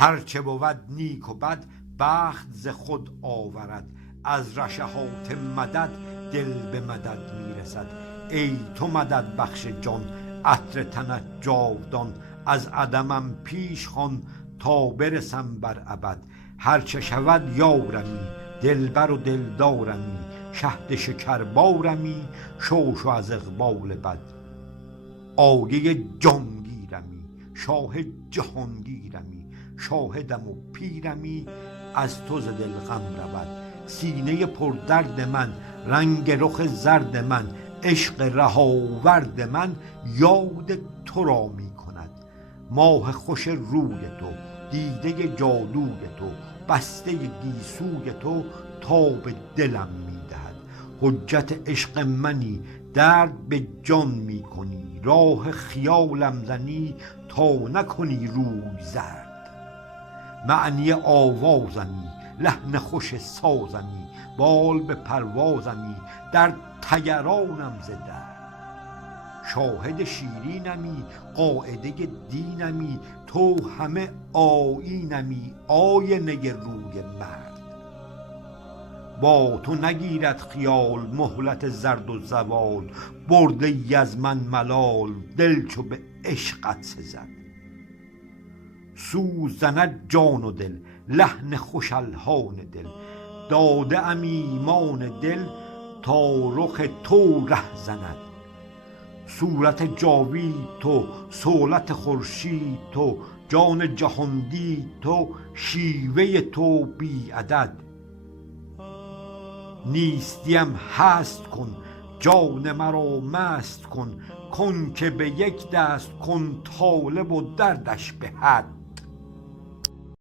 هرچه بود نیک و بد بخت ز خود آورد، از رشحات مدد دل به مدد میرسد. ای تو مدد بخش جان عطر تنت جاودان، از عدمم پیش خوان تا برسم بر ابد. هرچه شود یارمی دلبر و دلدارمی، شهد شکربارمی شو از اقبال بد. آیه جانگیرمی شاه جهانگیرمی، شاهدم و پیرمی از تو ز دل غم رود. سینه پردرد من رنگ رخ زرد من، عشق رهاورد من یاد تو را می کند. ماه خوش روی تو دیده جادوی تو، بسته گیسوی تو تاب دلم می دهد. حجت عشق منی درد به جان می کنی، راه خیالم زنی تا نکنی روی زرد. معنی آوازمی لحن خوش سازمی، بال به پروازمی در طیرانم ز درد. شاهد شیرینمی قاعده دینمی، تو همه آیینمی آینه روی مرد. با تو نگیرد خیال مهلت زرد و زوال، برده ای از من ملال دل چو به عشقت سزد. سوز زند جان و دل لحن خوش الحان دل، داده ام ایمان دل تا رخ تو ره زند. صورت جاوید تو صولت خورشید تو، جان جهاندید تو شیوه تو بی عدد. نیستیم هست کن جان مرا مست کن، کن که به یک دست کن طالب و دردش به حد.